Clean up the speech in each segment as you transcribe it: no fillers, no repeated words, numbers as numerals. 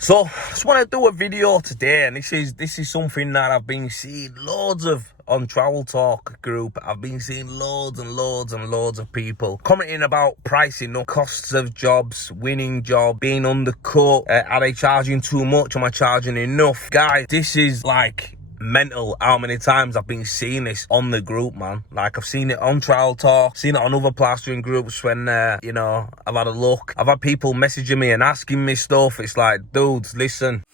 So I just want to do a video today, and this is something that I've been seeing loads of on Travel Talk group. I've been seeing loads and loads and loads of people commenting about pricing up, costs of jobs, winning job, being undercut. Are they charging too much? Am I charging enough? Guys, this is like mental how many times I've been seeing this on the group, man. Like, I've seen it on Trial Talk, seen it on other plastering groups when I've had a look. I've had people messaging me and asking me stuff. It's like, dudes, listen.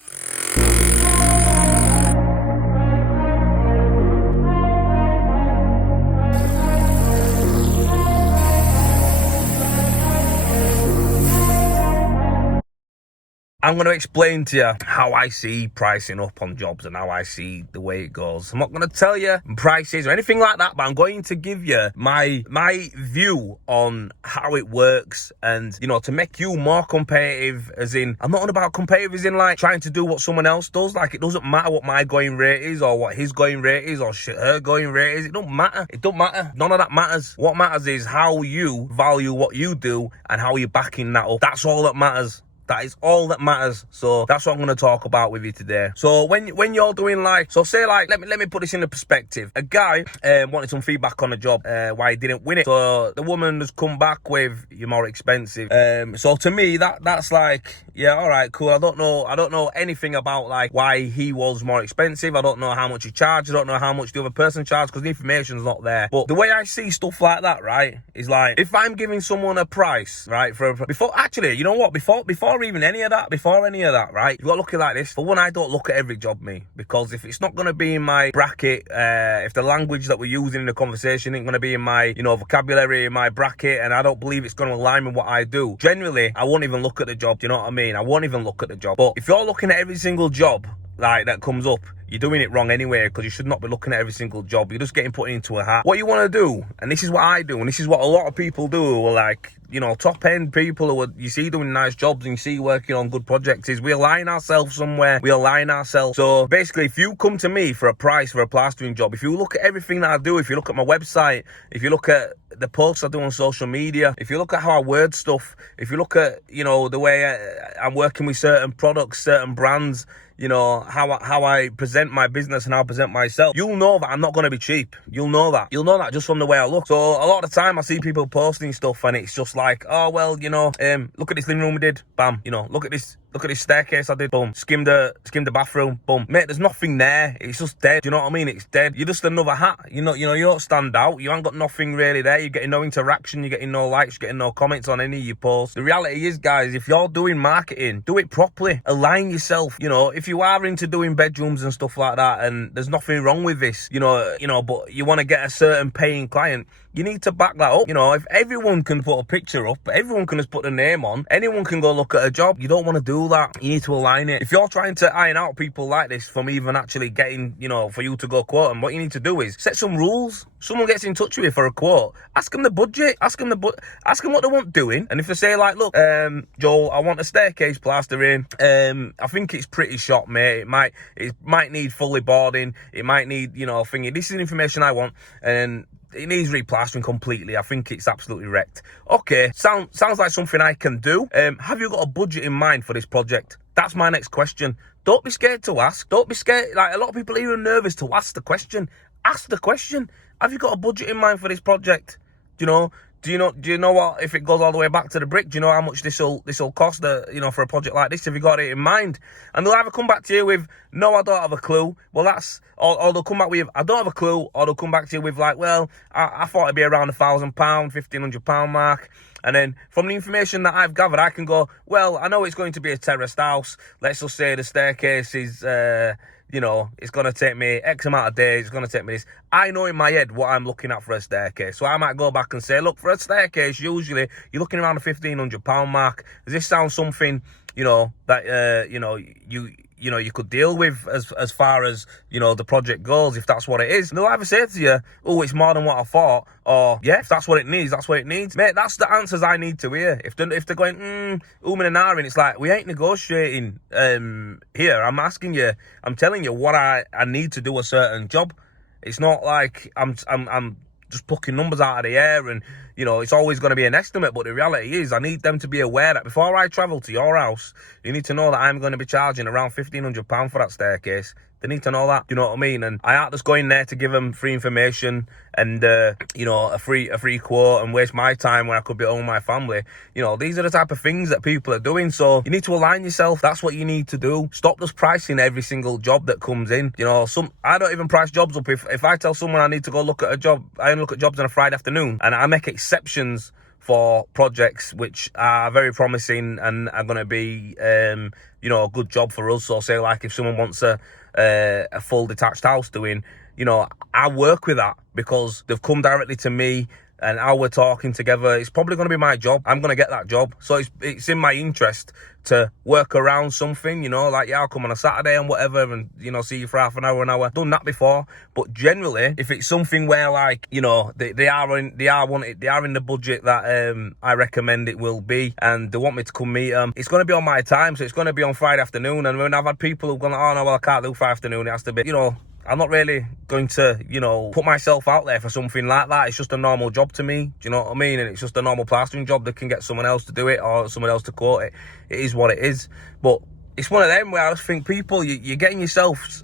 I'm going to explain to you how I see pricing up on jobs and how I see the way it goes. I'm not going to tell you prices or anything like that, but I'm going to give you my view on how it works and, to make you more competitive, as in, I'm not on about competitive as in like trying to do what someone else does. Like, it doesn't matter what my going rate is or what his going rate is or her going rate is. It don't matter. It don't matter. None of that matters. What matters is how you value what you do and how you're backing that up. That's all that matters. That is all that matters. So that's what I'm going to talk about with you today. So when you're doing let me put this into perspective. A guy wanted some feedback on a job, why he didn't win it. So the woman has come back with, you're more expensive. So to me that's like, yeah, all right, cool. I don't know anything about like why he was more expensive. I don't know how much he charged. I don't know how much the other person charged because the information's not there. But the way I see stuff like that, right, is like, if I'm giving someone a price, right, before any of that, right, you've got to look at it like this. For one, I don't look at every job, because if it's not going to be in my bracket, if the language that we're using in the conversation ain't going to be in my, vocabulary, in my bracket, and I don't believe it's going to align with what I do, generally, I won't even look at the job. Do you know what I mean? I won't even look at the job. But if you're looking at every single job, like, that comes up, you're doing it wrong anyway, because you should not be looking at every single job. You're just getting put into a hat. What you want to do, and this is what I do, and this is what a lot of people do, who are like, top end people who are, you see doing nice jobs and you see working on good projects, is we align ourselves somewhere. We align ourselves. So basically, if you come to me for a price for a plastering job, if you look at everything that I do, if you look at my website, if you look at the posts I do on social media, if you look at how I word stuff, if you look at, the way I'm working with certain products, certain brands, how I present my business and how I present myself, you'll know that I'm not going to be cheap. You'll know that just from the way I look. So a lot of the time I see people posting stuff and it's just like, oh, well, look at this living room we did, bam, look at this staircase I did, boom, skimmed the bathroom, boom. Mate, there's nothing there. It's just dead. Do you know what I mean? It's dead. You're just another hat. You don't stand out. You ain't got nothing really there. You're getting no interaction. You're getting no likes. You're getting no comments on any of your posts. The reality is, guys, if you're doing marketing, do it properly. Align yourself. If you are into doing bedrooms and stuff like that, and there's nothing wrong with this, but you want to get a certain paying client, you need to back that up. If everyone can put a picture up, everyone can just put a name on, anyone can go look at a job, you don't want to do that. You need to align it. If you're trying to iron out people like this from even actually getting, for you to go quote them, what you need to do is set some rules. Someone gets in touch with you for a quote, ask them the budget, ask them what they want doing. And if they say like, look, Joel, I want a staircase plastering, I think it's pretty shot, mate. It might need fully boarding. It might need, thingy. This is the information I want, and it needs replastering completely. I think it's absolutely wrecked. Okay, sounds like something I can do. Have you got a budget in mind for this project? That's my next question. Don't be scared to ask. Don't be scared. Like, a lot of people are even nervous to ask the question. Ask the question. Have you got a budget in mind for this project? Do you know what, if it goes all the way back to the brick, do you know how much this'll cost, for a project like this? Have you got it in mind? And they'll either come back to you with, no, I don't have a clue. Well, or they'll come back with, I don't have a clue. Or they'll come back to you with like, well, I thought it'd be around £1,000, £1,500 mark. And then from the information that I've gathered, I can go, well, I know it's going to be a terraced house. Let's just say the staircase is, it's going to take me X amount of days. It's going to take me this. I know in my head what I'm looking at for a staircase. So I might go back and say, look, for a staircase, usually you're looking around the £1,500 mark. Does this sound something, that, you could deal with as far as, the project goes, if that's what it is? And they'll either say to you, oh, it's more than what I thought, or, yeah, if that's what it needs, that's what it needs. Mate, that's the answers I need to hear. If they're going, and ahhing, it's like, we ain't negotiating here. I'm asking you, I'm telling you what I need to do a certain job. It's not like I'm just plucking numbers out of the air, and it's always going to be an estimate. But the reality is, I need them to be aware that before I travel to your house, you need to know that I'm going to be charging around £1,500 for that staircase. They need to know that, you know what I mean? And I aren't just going there to give them free information and a free quote and waste my time when I could be home with my family. These are the type of things that people are doing. So you need to align yourself. That's what you need to do. Stop just pricing every single job that comes in. I don't even price jobs up. If I tell someone I need to go look at a job, I only look at jobs on a Friday afternoon, and I make exceptions for projects which are very promising and are going to be, a good job for us. So say like if someone wants a full detached house doing, I work with that because they've come directly to me, and how we're talking together, it's probably going to be my job. I'm going to get that job. So it's in my interest to work around something, like, yeah, I'll come on a Saturday and whatever and, see you for half an hour. Done that before. But generally, if it's something where, like, they are in the budget that I recommend it will be, and they want me to come meet them, it's going to be on my time. So it's going to be on Friday afternoon. And when I've had people who've gone, oh, no, well, I can't do Friday afternoon, it has to be, I'm not really going to, put myself out there for something like that. It's just a normal job to me. Do you know what I mean? And it's just a normal plastering job that can get someone else to do it or someone else to quote it. It is what it is. But it's one of them where I just think people, you're getting yourself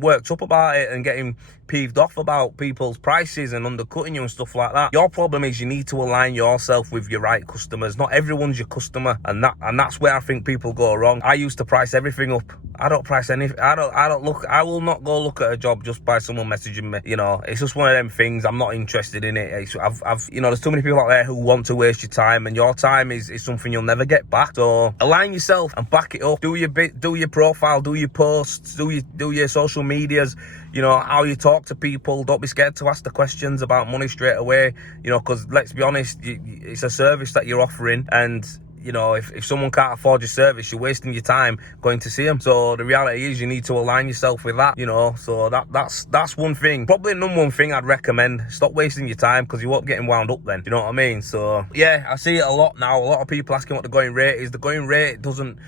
worked up about it and getting peeved off about people's prices and undercutting you and stuff like that. Your problem is you need to align yourself with your right customers. Not everyone's your customer, and that's where I think people go wrong. I used to price everything up. I don't price anything. I will not go look at a job just by someone messaging me. It's just one of them things. I'm not interested in it. There's too many people out there who want to waste your time, and your time is something you'll never get back. So align yourself and back it up. Do your bit, do your profile, do your posts, do your social medias, how you talk to people. Don't be scared to ask the questions about money straight away, because let's be honest, it's a service that you're offering, and if someone can't afford your service, you're wasting your time going to see them. So the reality is you need to align yourself with that, so that's one thing. Probably the number one thing I'd recommend. Stop wasting your time, because you won't get wound up then. You know what I mean? So yeah, I see it a lot now. A lot of people asking what the going rate is. The going rate it doesn't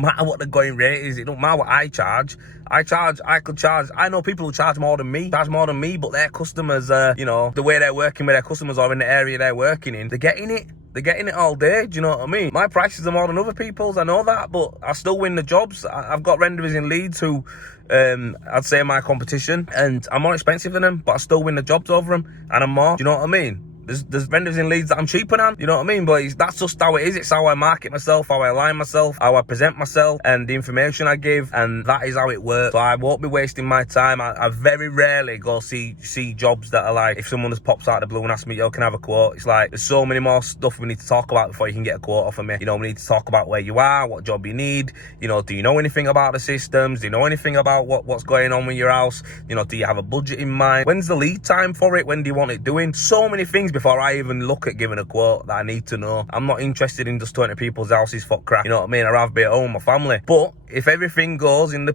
matter what the going rate is. It don't matter what I charge. I know people who charge more than me, but their customers, the way they're working with their customers or in the area they're working in, they're getting it. They're getting it all day, do you know what I mean? My prices are more than other people's, I know that, but I still win the jobs. I've got renderers in Leeds who, I'd say my competition, and I'm more expensive than them, but I still win the jobs over them, and I'm more, do you know what I mean? There's vendors in Leeds that I'm cheaper than, you know what I mean? But that's just how it is. It's how I market myself, how I align myself, how I present myself, and the information I give, and that is how it works. So I won't be wasting my time. I very rarely go see jobs that are like, if someone just pops out of the blue and asks me, yo, can I have a quote? It's like, there's so many more stuff we need to talk about before you can get a quote off of me. We need to talk about where you are, what job you need, do you know anything about the systems? Do you know anything about what's going on with your house? Do you have a budget in mind? When's the lead time for it? When do you want it doing? So many things before I even look at giving a quote that I need to know. I'm not interested in just going to people's houses for crap, you know what I mean? I'd rather be at home with my family. But if everything goes in the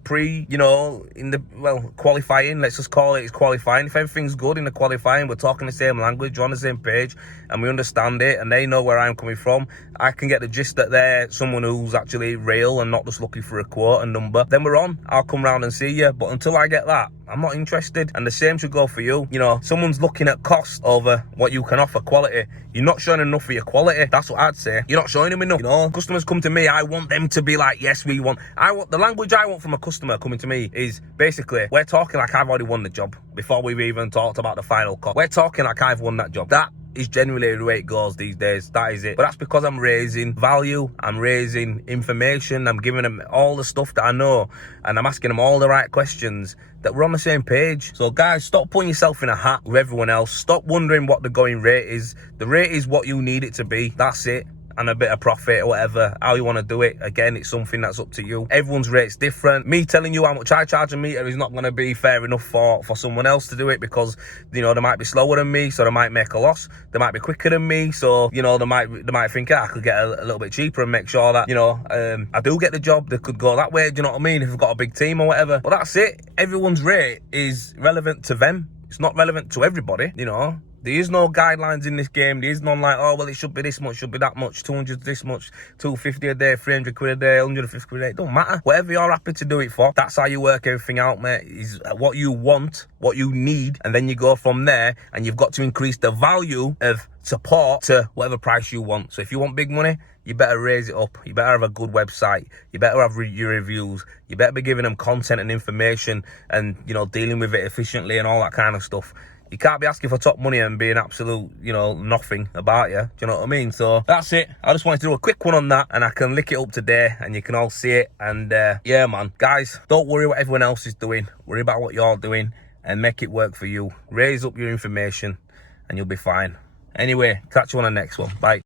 qualifying, let's just call it's qualifying. If everything's good in the qualifying, we're talking the same language, we're on the same page, and we understand it, and they know where I'm coming from, I can get the gist that they're someone who's actually real and not just looking for a quote and number, then we're on. I'll come round and see you. But until I get that, I'm not interested. And the same should go for you. Someone's looking at cost over what you can offer quality. You're not showing enough for your quality. That's what I'd say. You're not showing them enough. Customers come to me, I want them to be like, yes, the language I want from a customer coming to me is basically, we're talking like I've already won the job before we've even talked about the final cost. We're talking like I've won that job. That is generally the way it goes these days. That is it. But that's because I'm raising value, I'm raising information, I'm giving them all the stuff that I know, and I'm asking them all the right questions, that we're on the same page. So guys, stop putting yourself in a hat with everyone else. Stop wondering what the going rate is. The rate is what you need it to be. That's it. And a bit of profit or whatever, how you want to do it. Again, it's something that's up to you. Everyone's rate's different. Me telling you how much I charge a meter is not going to be fair enough for someone else to do it, because they might be slower than me, so they might make a loss. They might be quicker than me, so they might think, I could get a little bit cheaper and make sure that I do get the job. They could go that way, do you know what I mean, if we've got a big team or whatever. But that's it. Everyone's rate is relevant to them. It's not relevant to everybody, There is no guidelines in this game. There is none like, oh, well, it should be this much, should be that much, 200 this much, 250 a day, 300 quid a day, 150 quid a day. It don't matter. Whatever you're happy to do it for, that's how you work everything out, mate. Is what you want, what you need, and then you go from there, and you've got to increase the value of support to whatever price you want. So if you want big money, you better raise it up. You better have a good website. You better have your reviews. You better be giving them content and information and, you know, dealing with it efficiently and all that kind of stuff. You can't be asking for top money and being absolute, you know, nothing about you. Do you know what I mean? So that's it. I just wanted to do a quick one on that, and I can lick it up today and you can all see it. And yeah, man, guys, don't worry what everyone else is doing. Worry about what you're doing and make it work for you. Raise up your information and you'll be fine. Anyway, catch you on the next one. Bye.